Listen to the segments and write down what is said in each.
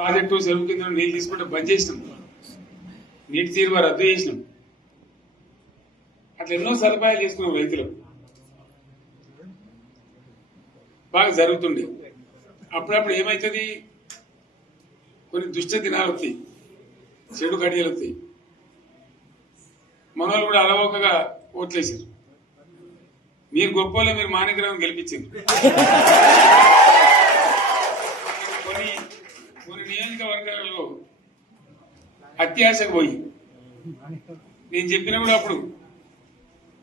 Project చెరువు కింద నీళ్ళు తీసుకుంటే బంద్ చేసినాం. నీటి తీరువ రద్దు చేసినాం. అట్లా ఎన్నో సదుపాయాలు చేసుకున్నాం రైతులు. బాగా జరుగుతుండే. అప్పుడప్పుడు ఏమవుతుంది కొన్ని దుష్ట దినాలు వస్తాయి. చెడు గడియలు వస్తాయి. మన వాళ్ళు కూడా అలవోకగా ఓట్లేసారు మీరు గొప్పలో మీరు మాణిగ్రహం గెలిపించారు కొన్ని కొన్ని నియోజకవర్గాలలో అత్యాశకు పోయి. నేను చెప్పిన కూడా అప్పుడు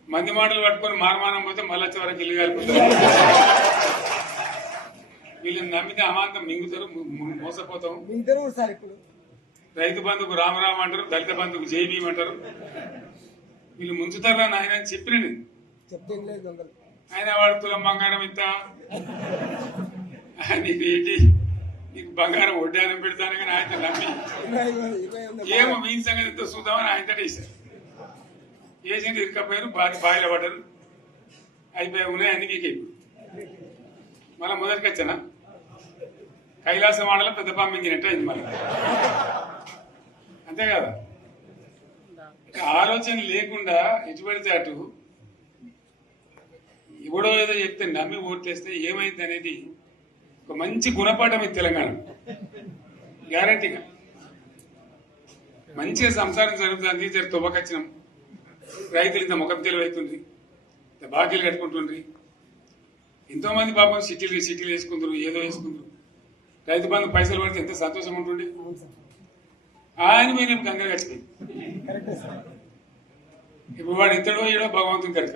మంది మాటలు పట్టుకొని మారమానం పోతే మళ్ళీ వచ్చే వరకు ఇల్లు కాలిపోతారు. వీళ్ళని నమ్మితే అమాంతం మింగుతారు మోసపోతాం. రైతు బంధుకు రామరామ అంటారు దళిత బంధుకు జై భీమ్ అంటారు. వీళ్ళు ముంచుతారా నాయన అని చెప్పిన ఆయన వాడు తులం బంగారం ఇంత ఏంటి నీకు బంగారం వడ్డానం పెడతాను కానీ ఆయన నమ్మి. ఏమో మీ సంగతి ఎంతో చూద్దామని ఆయన వేశారు వేసింది ఇరుకపోయారు బాగా బాయిల పడ్డారు. అయిపోయి ఉన్నాయి అన్ని మీకు మళ్ళీ మొదటికి వచ్చానా? కైలాస వాడలో పెద్ద పంపించినట్టు అయింది మళ్ళీ. అంతే కదా? ఆలోచన లేకుండా ఎటుపడితే అటు. ఎవడో ఏదో చెప్తే నమ్మి ఓట్లేస్తే ఏమైంది అనేది ఒక మంచి గుణపాఠం ఇది తెలంగాణ. గ్యారంటీగా. మంచిగా సంసారం జరుగుతుంది. జర తువ్వకచ్చినాం. రైతులు ఇంత ముఖం తెలివైతుంది. ఇంత బాకీలు కట్టుకుంటుండ్రి. ఎంతో మంది పాపం సిటీలు సిటీలు వేసుకుంటారు ఏదో వేసుకుంటారు రైతు బంధు పైసలు పడితే ఎంత సంతోషం ఉంటుండే. ఆయన మీద కరెక్టే సార్. ఇప్పుడు వాడు ఇతడో ఏడో భగవంతుని కనుక.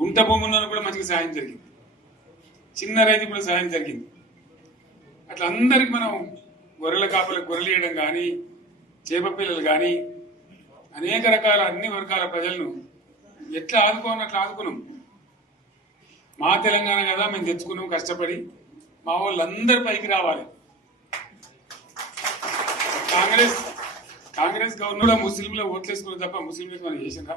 గుంట భూములను ఉన్న కూడా మంచిగా సాయం జరిగింది. చిన్న రైతు కూడా సాయం జరిగింది. అట్లా అందరికి మనం గొర్రెల కాపలకు గొర్రెలు వేయడం కానీ చేప పిల్లలు కానీ అనేక రకాల అన్ని వర్గాల ప్రజలను ఎట్లా ఆదుకోవాలని అట్లా ఆదుకున్నాం. మా తెలంగాణ కదా మేము తెచ్చుకున్నాం కష్టపడి మా వాళ్ళందరి పైకి రావాలి. కాంగ్రెస్ కాంగ్రెస్ గవర్నర్ ముస్లింలు ఓట్లేసుకున్నారు తప్ప ముస్లింలకు మనం చేసినా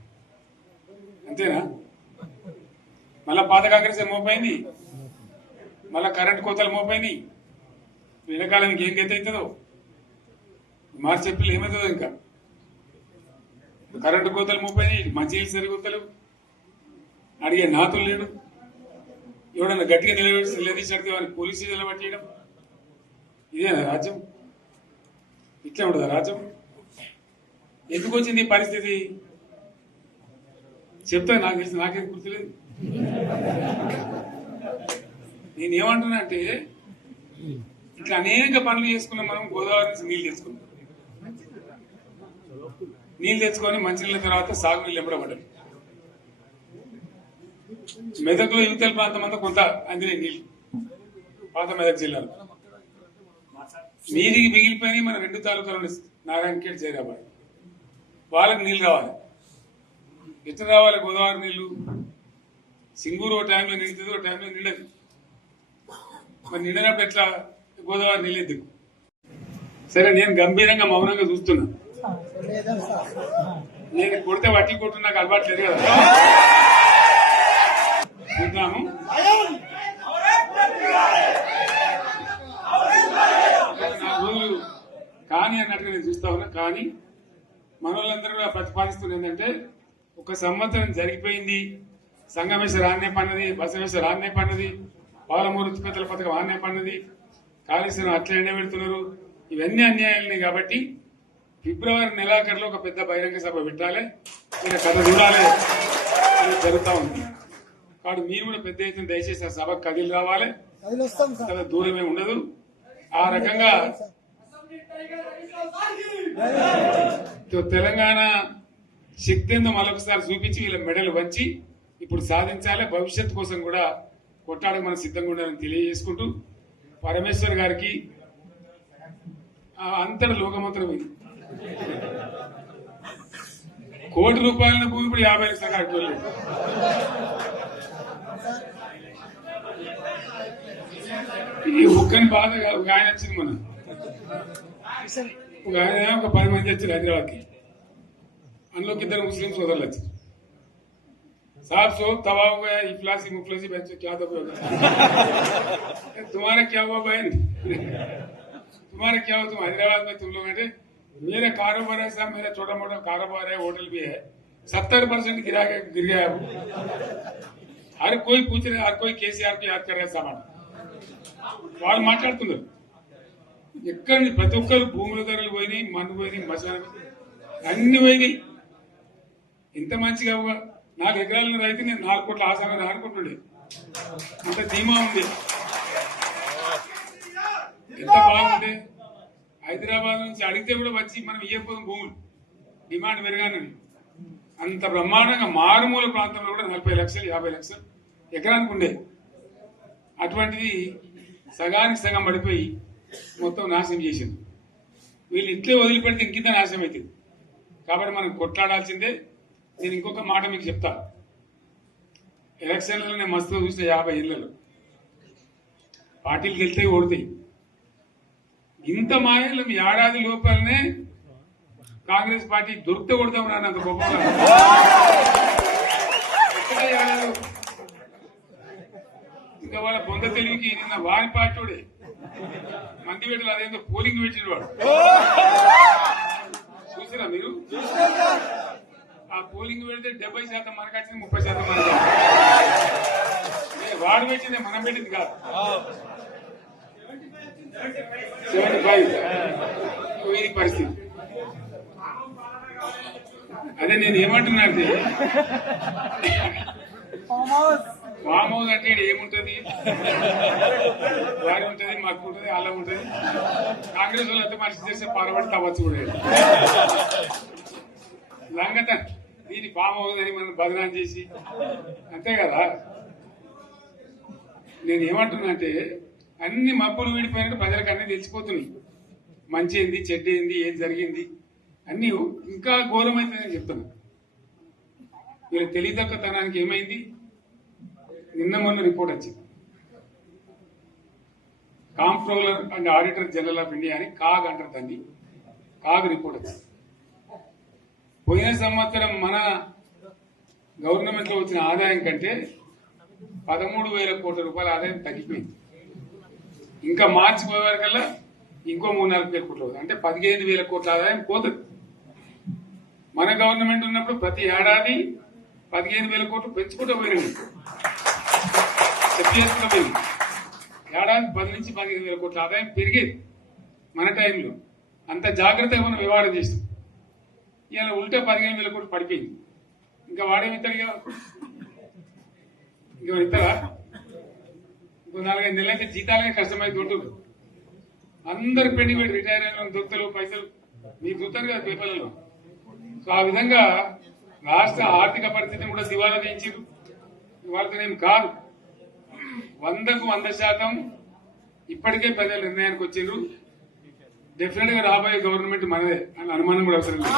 అంతేనా? మళ్ళా పాత కాంగ్రెస్ మోపోయింది మళ్ళా కరెంట్ కోతలు మోపోయినాయి వెనకాలం ఏం గత అవుతుందో? మార్చి ఏప్రిల్ ఏమవుతుందో ఇంకా? కరెంటు కోతలు మోపోయినాయి మంచి సరిగొత్తలు అడిగే నాతులు లేడు. ఎవడన్నా గట్టిగా నిలబెట్టి నిలదీసినట్టు వారిని పోలీసు స్టేషన్లో ఇదేనా రాజ్యం? ఇట్లా ఉండదా రాజ్యం? ఎందుకు వచ్చింది ఈ పరిస్థితి? చెప్తా నాకు తెలిసి నాకేం గుర్తులేదు. నేను ఏమంటున్నా అంటే ఇట్లా అనేక పనులు చేసుకున్నాం మనం గోదావరి నుంచి నీళ్ళు తెచ్చుకున్నాం. నీళ్ళు తెచ్చుకొని మంచినీళ్ళ తర్వాత సాగునీళ్ళు ఎంపడబడ్డాయి మెదక్లో యువతల ప్రాంతం అంతా కొంత అందినాయి నీళ్ళు. పాత మెదక్ జిల్లాలో. నీటికి మిగిలిపోయినాయి మన రెండు తాలూకాలు నారాయణఖేడ్ జైరాబాద్. వాళ్ళకి నీళ్ళు రావాలి ఎట్లా రావాలి గోదావరి నీళ్ళు సింగూరు ఒక టైంలో నిండుతుంది ఒక టైంలో నిండదు. మరి నిండినప్పుడు ఎట్లా గోదావరి నీళ్ళెద్దుకు సరే నేను గంభీరంగా మౌనంగా చూస్తున్నా. నేను కొడితే వట్టి కొట్టు నాకు అలవాట్లేదు కదా. చూద్దాము. నా కానీ అన్నట్టుగా నేను చూస్తా ఉన్నా. కానీ మన వాళ్ళందరూ కూడా ప్రతిపాదిస్తున్న ఏంటంటే ఒక సంవత్సరం జరిగిపోయింది. సంగమేశ్వర ఆన్నే పన్నది బసవేశ్వర ఆన్నే పన్నది పాలమూరు ఉత్పత్తుల పథకం ఆన్నే పన్నది కాళేశ్వరం అట్లే ఎండ పెడుతున్నారు. ఇవన్నీ అన్యాయాలని కాబట్టి ఫిబ్రవరి నెలాఖరులో ఒక పెద్ద బహిరంగ సభ పెట్టాలి. మీరు కథ చూడాలి. అని జరుగుతా ఉంది. కాబట్టి మీరు కూడా పెద్ద ఎత్తున దయచేసి ఆ సభకు కదిలి రావాలి. చాలా దూరమే ఉండదు. ఆ రకంగా తెలంగాణ శక్తి ఏందో మరొకసారి చూపించి వీళ్ళ మెడలు వంచి ఇప్పుడు సాధించాలి. భవిష్యత్తు కోసం కూడా కొట్టాడకు మనం సిద్ధంగా ఉండాలని తెలియజేసుకుంటూ పరమేశ్వర్ గారికి అంతటి లోకమంత్రం ఇది కోటి రూపాయల భూమి ఇప్పుడు యాభై లక్షల కట్టుకోలేదు ఈ ఒక్కని బాధ ఒక ఆయన వచ్చింది మనం ఒక ఆయన ఒక పది మంది వచ్చారు హైదరాబాద్కి. అందులోకి ఇద్దరు ముస్లిం సోదరులు వచ్చారు साहब सो तबाह हो गया इफलासी मुफलसी बच्चे क्या दबे हो गए तुम्हारा क्या हुआ बहन तुम्हारा क्या हुआ तुम हैदराबाद में तुम लोग हैं मेरा कारोबार है साहब मेरा छोटा मोटा कारोबार है होटल भी है सत्तर परसेंट गिरा के गिर गया है वो। हर कोई पूछ रहे हर कोई केसीआर को याद कर रहे सामान వాళ్ళు మాట్లాడుతున్నారు ఎక్కడ నుంచి ప్రతి ఒక్కరు భూముల ధరలు పోయినాయి మన్ను పోయినాయి మసాలా అన్ని పోయినాయి ఎంత మంచిగా ఒక నాలుగు ఎకరాల రైతు నేను నాలుగు కోట్ల ఆసాన అనుకుంటుండే అంత ధీమా ఉంది ఎంత బాగుంటే హైదరాబాద్ నుంచి అడిగితే కూడా వచ్చి మనం ఇయ్యకపోదాం భూములు. డిమాండ్ పెరగానని. అంత బ్రహ్మాండంగా మారుమూల ప్రాంతంలో కూడా నలభై లక్షలు యాభై లక్షలు ఎకరానికి ఉండే. అటువంటిది సగానికి సగం పడిపోయి మొత్తం నాశనం చేసింది. వీళ్ళు ఇట్లే వదిలిపెడితే ఇంకింత నాశనం అవుతుంది కాబట్టి మనం కొట్లాడాల్సిందే నేను ఇంకొక మాట మీకు చెప్తా. ఎలక్షన్లలో నేను మస్తు చూసిన యాభై ఇళ్ళలు పార్టీలు గెలితే ఓడతాయి. ఇంత మాయలు మీ ఏడాది లోపలనే కాంగ్రెస్ పార్టీ దొరికితే కొడతాం రాని అంత గొప్ప ఇంకా వాళ్ళ బొంద తెలివికి నిన్న వారి పార్టీడే. మంది పెట్టలు అదేందో పోలింగ్ పెట్టిన వాడు. చూసారా మీరు? పోలింగ్ పెడితే డెబ్బై శాతం మనకు వచ్చింది ముప్పై శాతం మనకు వాడు పెట్టింది మనం పెట్టింది కాదు. Seventy five. ఇది పరిస్థితి. అదే నేను ఏమంటున్నా అంటే ఫామ్ హౌస్ అంటే ఏముంటది? వారి ఉంటది మాకు ఉంటది అలా ఉంటది. కాంగ్రెస్ వాళ్ళు ఎంత మనిషి చేస్తే పారబడి తవ్వచ్చు కూడా. లంగత. దీని ఫామ్ అని మనం బదనాం చేసి. అంతే కదా? నేను ఏమంటున్నా అంటే అన్ని మబ్బులు విడిపోయినట్టు ప్రజలకు అన్నీ తెలిసిపోతున్నాయి. మంచి ఏంది చెడ్డ ఏంది ఏం జరిగింది? అన్ని ఇంకా ఘోరమైందని నేను చెప్తున్నా. వీళ్ళ తెలియదక్కతనానికి ఏమైంది? నిన్న మొన్న రిపోర్ట్ వచ్చింది. Comptroller and auditor general of India అని కాగ్ అంటారు దాన్ని. కాగ్ రిపోర్ట్ వచ్చింది. పోయిన సంవత్సరం మన గవర్నమెంట్లో వచ్చిన ఆదాయం కంటే పదమూడు వేల కోట్ల రూపాయల ఆదాయం తగ్గిపోయింది. ఇంకా మార్చి పోయేవారికల్లా ఇంకో మూడు నాలుగు వేల కోట్లు అవుతుంది అంటే పదిహేను వేల కోట్ల ఆదాయం పోతుంది. మన గవర్నమెంట్ ఉన్నప్పుడు ప్రతి ఏడాది పదిహేను వేల కోట్లు పెంచుకుంటూ పోయినాయి చెప్పేసుకుంటూ పోయింది ఏడాది పది నుంచి పదిహేను వేల కోట్ల ఆదాయం పెరిగేది మన టైంలో. అంత జాగ్రత్తగా మనం వివాదం చేస్తాం ఇలా ఉంటే పదిహేను వేల కోట్లు పడిపోయింది. ఇంకా వాడేమి ఇస్తాడుగా ఇంకా ఇస్తారా ఇంకో నాలుగైదు నెలలైతే జీతాలే కష్టమైతుంటుంది అందరు పెండింగ్ పెట్టి రిటైర్ అయిన దొత్తలు పైసలు. మీరు చూస్తారు కదా పేపర్లలో. సో ఆ విధంగా రాష్ట్ర ఆర్థిక పరిస్థితిని కూడా దివాలా చేయించారు ఇవాళనేం కాదు. వందకు వంద శాతం ఇప్పటికే ప్రజల నిర్ణయానికి వచ్చిండ్రు డెఫినెట్ గా రాబోయే గవర్నమెంట్ మనదే అని అనుమానం కూడా అవసరం లేదు